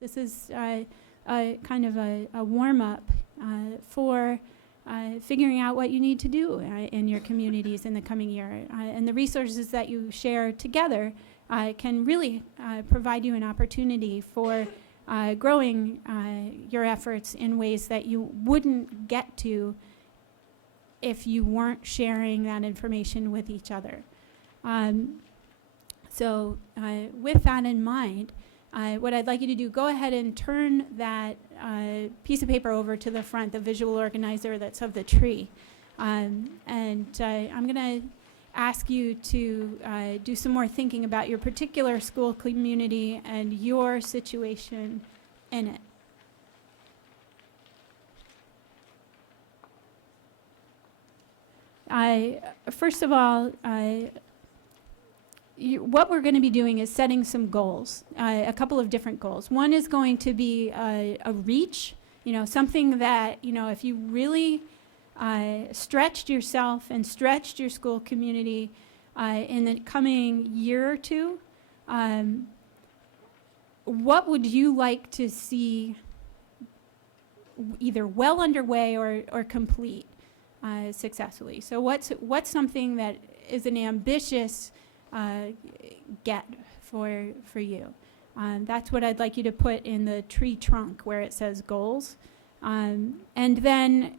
This is kind of a warm-up for figuring out what you need to do in your communities in the coming year. And the resources that you share together can really provide you an opportunity for growing your efforts in ways that you wouldn't get to if you weren't sharing that information with each other. So with that in mind, what I'd like you to do, go ahead and turn that piece of paper over to the front, the visual organizer that's of the tree. And I'm going to ask you to do some more thinking about your particular school community and your situation in it. First of all, what we're going to be doing is setting some goals, a couple of different goals. One is going to be a reach, something that, if you really stretched yourself and stretched your school community in the coming year or two, what would you like to see either well underway or complete successfully? So what's something that is an ambitious get for you? That's what I'd like you to put in the tree trunk where it says goals. And then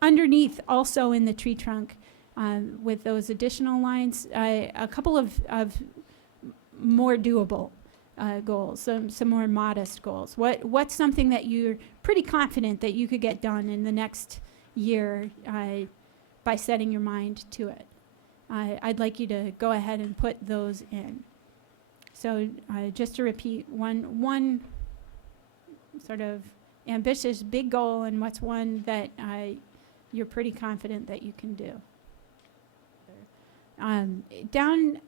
underneath, also in the tree trunk, with those additional lines, a couple of more doable goals, some more modest goals. What's something that you're pretty confident that you could get done in the next year by setting your mind to it? I'd like you to go ahead and put those in. So just to repeat, one sort of ambitious big goal, and what's one that you're pretty confident that you can do. Down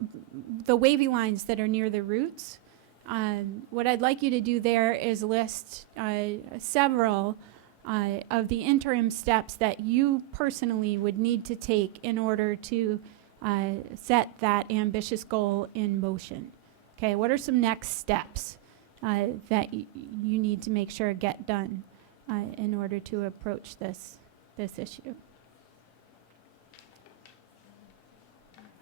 the wavy lines that are near the roots, what I'd like you to do there is list several of the interim steps that you personally would need to take in order to set that ambitious goal in motion. Okay, what are some next steps that you need to make sure get done in order to approach this issue?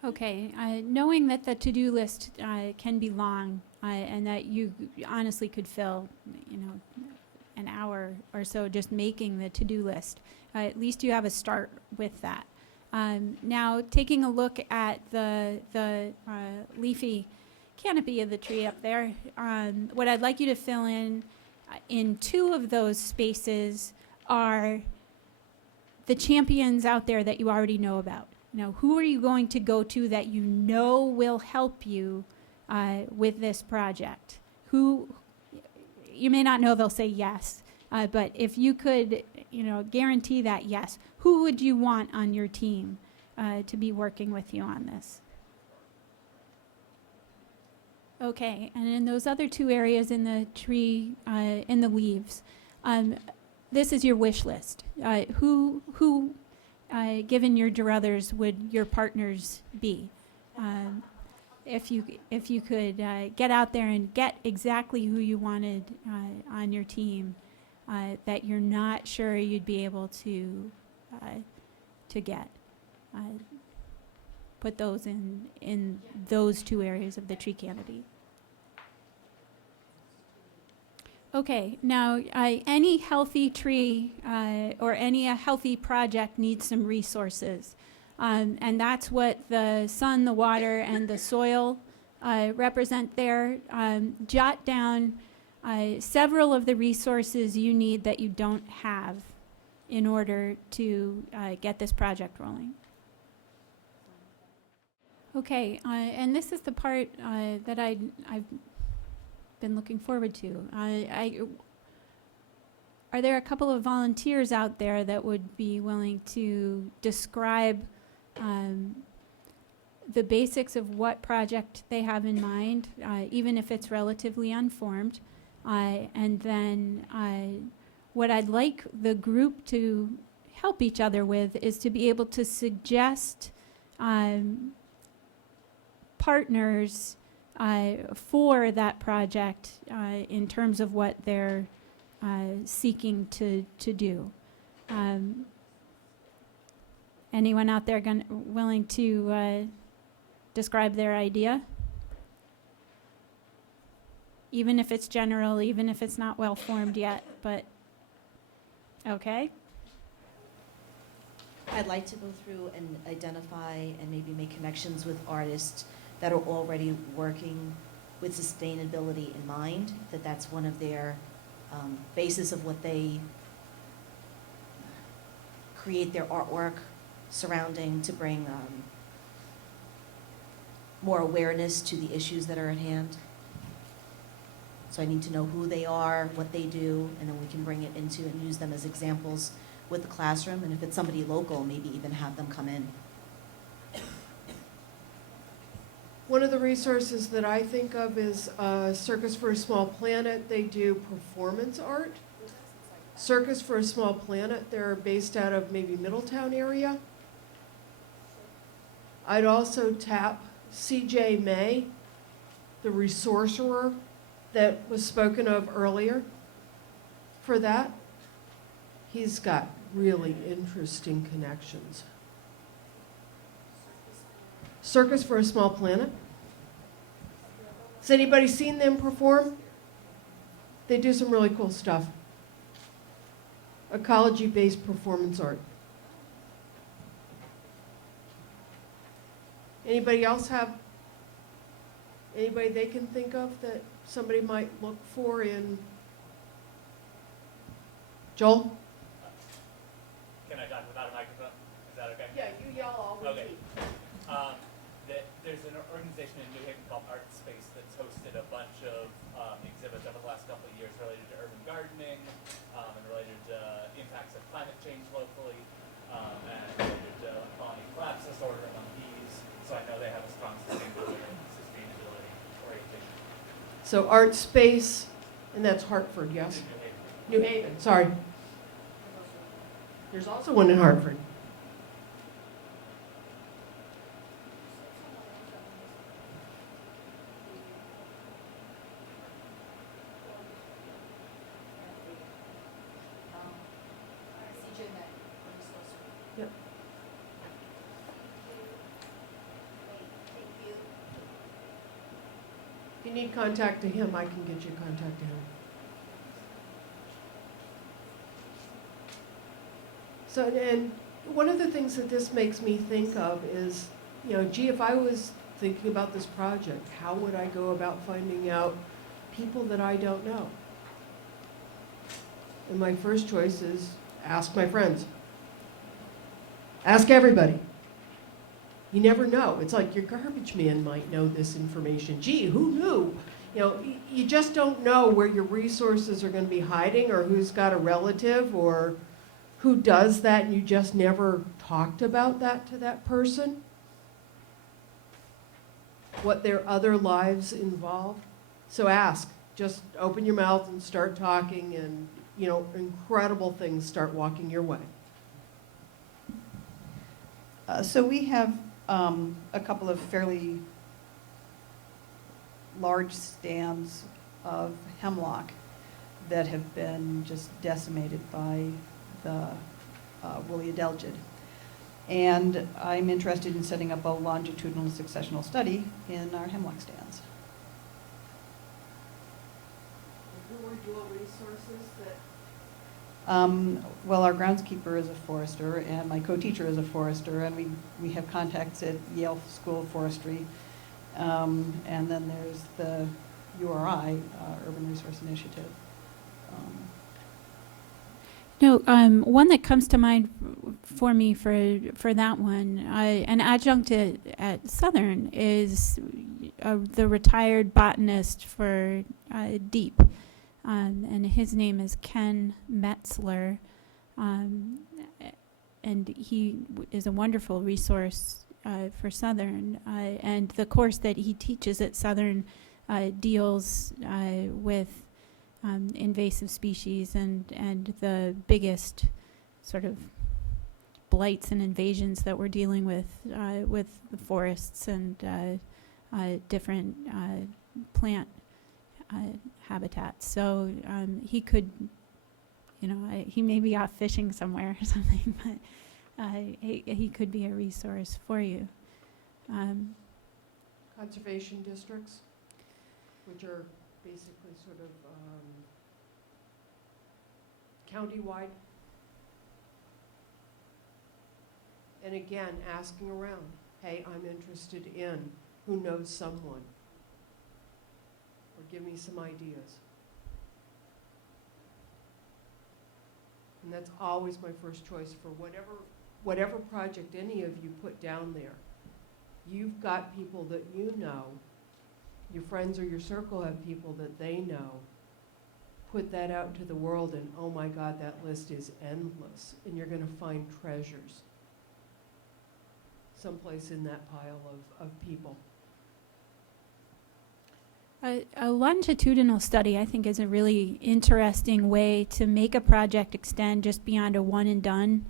Okay, knowing that the to-do list can be long and that you honestly could fill, an hour or so just making the to-do list, at least you have a start with that. Now, taking a look at the leafy canopy of the tree up there, what I'd like you to fill in two of those spaces are the champions out there that you already know about. Who are you going to go to that you know will help you with this project? Who, you may not know they'll say yes, but if you could, guarantee that yes, who would you want on your team to be working with you on this? Okay, and in those other two areas in the tree, in the leaves, this is your wish list. Who, given your druthers, would your partners be? If you could get out there and get exactly who you wanted on your team, that you're not sure you'd be able to get. Put those in those two areas of the tree canopy. Okay, now any healthy tree or any healthy project needs some resources. And that's what the sun, the water, and the soil represent there. Jot down several of the resources you need that you don't have in order to get this project rolling. Okay, and this is the part that I've been looking forward to. Are there a couple of volunteers out there that would be willing to describe the basics of what project they have in mind, even if it's relatively unformed? And then what I'd like the group to help each other with is to be able to suggest partners for that project in terms of what they're seeking to do. Anyone out there willing to describe their idea? Even if it's general, even if it's not well formed yet, but okay. I'd like to go through and identify and maybe make connections with artists that are already working with sustainability in mind, that that's one of their basis of what they create their artwork surrounding, to bring more awareness to the issues that are at hand. So I need to know who they are, what they do, and then we can bring it into and use them as examples with the classroom, and if it's somebody local, maybe even have them come in. One of the resources that I think of is Circus for a Small Planet. They do performance art. Circus for a Small Planet, they're based out of maybe Middletown area. I'd also tap C.J. May, the resourcerer that was spoken of earlier, for that. He's got really interesting connections. Circus for a Small Planet. Has anybody seen them perform? They do some really cool stuff. Ecology-based performance art. Anybody else have anybody they can think of that somebody might look for in? Joel? Can I talk without a microphone? Is that okay? Yeah, you yell, I'll Okay. repeat. There's an organization in New Haven called Art Space that's hosted a bunch of exhibits over the last couple of years related to urban gardening and related to impacts of climate change locally and related to colony collapse disorder among bees. So I know they have a strong sustainability orientation. So Art Space, and that's Hartford, yes? In New Haven. New Haven, sorry. There's also one in Hartford. Yep. If you need contact to him, I can get you contact to him. So, and one of the things that this makes me think of is, you know, gee, if I was thinking about this project, how would I go about finding out people that I don't know? And my first choice is ask my friends. Ask everybody. You never know. It's like your garbage man might know this information. Gee, who knew? You know, you just don't know where your resources are going to be hiding, or who's got a relative, or who does that, and you just never talked about that to that person. What their other lives involve. So ask. Just open your mouth and start talking, and, you know, incredible things start walking your way. So we have a couple of fairly large stands of hemlock that have been just decimated by the woolly adelgid. And I'm interested in setting up a longitudinal successional study in our hemlock stands. Who are your resources that? Well, our groundskeeper is a forester, and my co-teacher is a forester, and we have contacts at Yale School of Forestry. And then there's the URI, Urban Resource Initiative. No, one that comes to mind for me for that one, an adjunct at Southern is the retired botanist for Deep, and his name is Ken Metzler, and he is a wonderful resource for Southern, and the course that he teaches at Southern deals with invasive species and the biggest sort of blights and invasions that we're dealing with the forests and different plant habitats. So he could, he may be off fishing somewhere or something, but he could be a resource for you. Conservation districts, which are basically sort of county-wide. And again, asking around, hey, I'm interested in, who knows someone? Or give me some ideas. And that's always my first choice for whatever project any of you put down there. You've got people that you know, your friends or your circle have people that they know. Put that out into the world and oh my God, that list is endless. And you're gonna find treasures someplace in that pile of people. A longitudinal study, I think, is a really interesting way to make a project extend just beyond a one and done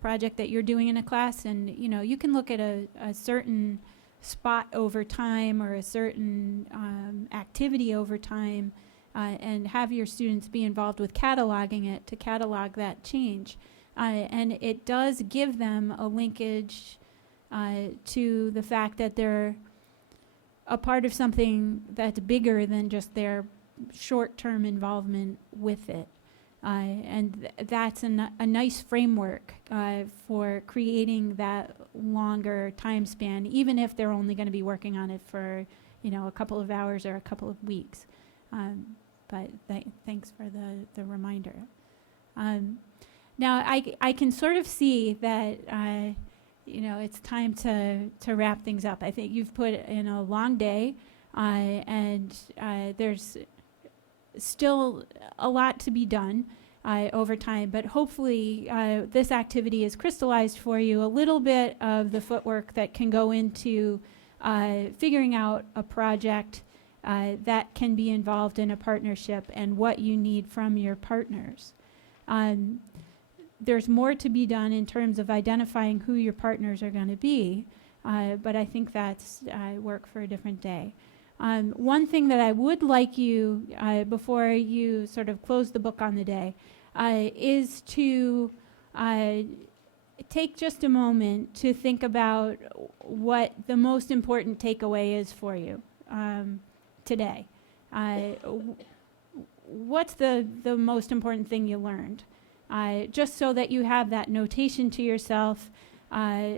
project that you're doing in a class. And you can look at a certain spot over time or a certain activity over time and have your students be involved with cataloging it to catalog that change. And it does give them a linkage to the fact that they're a part of something that's bigger than just their short-term involvement with it. And that's a nice framework for creating that longer time span, even if they're only going to be working on it for, a couple of hours or a couple of weeks. But thanks for the reminder. Now, I can sort of see that, it's time to wrap things up. I think you've put in a long day, and there's still a lot to be done over time, but hopefully this activity has crystallized for you a little bit of the footwork that can go into figuring out a project that can be involved in a partnership and what you need from your partners. There's more to be done in terms of identifying who your partners are going to be, but I think that's work for a different day. One thing that I would like you, before you sort of close the book on the day, is to take just a moment to think about what the most important takeaway is for you today. What's the most important thing you learned? Just so that you have that notation to yourself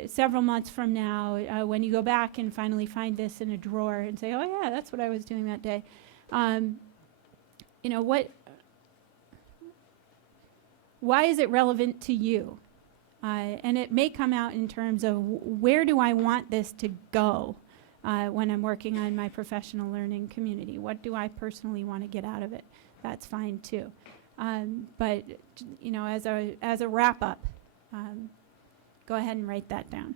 several months from now, when you go back and finally find this in a drawer and say, oh yeah, that's what I was doing that day. Why is it relevant to you? And it may come out in terms of where do I want this to go when I'm working on my professional learning community? What do I personally want to get out of it? That's fine too. But as a wrap up, go ahead and write that down.